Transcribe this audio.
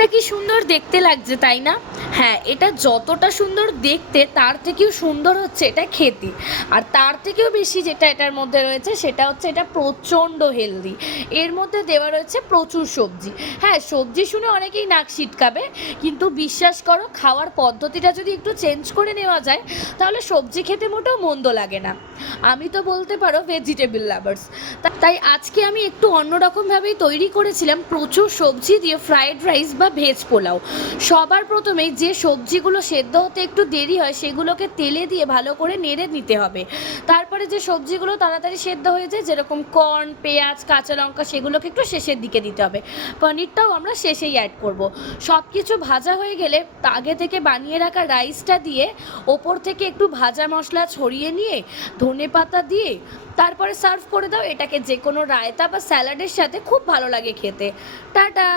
পনিরটা কি সুন্দর দেখতে লাগছে, তাই না? হ্যাঁ, এটা যতটা সুন্দর দেখতে তার থেকেও সুন্দর হচ্ছে এটা খেতে। আর তার থেকেও বেশি যেটা এটার মধ্যে রয়েছে সেটা হচ্ছে এটা প্রচণ্ড হেলদি। এর মধ্যে দেওয়া রয়েছে প্রচুর সবজি। হ্যাঁ, সবজি শুনে অনেকেই নাক সিটকাবে, কিন্তু বিশ্বাস করো, খাওয়ার পদ্ধতিটা যদি একটু চেঞ্জ করে নেওয়া যায় তাহলে সবজি খেতে মোটেও মন্দ লাগে না। আমি তো বলতে পারো ভেজিটেবল লাভার্স। তাই আজকে আমি একটু অন্যরকমভাবেই তৈরি করেছিলাম প্রচুর সবজি দিয়ে ফ্রায়েড রাইস বা ভেজ পোলাও। সবার প্রথমেই যে সবজিগুলো সেদ্ধ হতে একটু দেরি হয় সেগুলোকে তেলে দিয়ে ভালো করে নেড়ে নিতে হবে। তারপরে যে সবজিগুলো তাড়াতাড়ি সেদ্ধ হয়ে যায়, যেরকম কর্ন, পেঁয়াজ, কাঁচা লঙ্কা, সেগুলোকে একটু শেষের দিকে দিতে হবে। পনিরটাও আমরা শেষেই অ্যাড করব। সব কিছু ভাজা হয়ে গেলে আগে থেকে বানিয়ে রাখা রাইসটা দিয়ে ওপর থেকে একটু ভাজা মশলা ছড়িয়ে নিয়ে ধনেপাতা দিয়ে তারপরে সার্ভ করে দাও। এটাকে যে কোনো রায়তা বা স্যালাডের সাথে খুব ভালো লাগে খেতে। টাটা।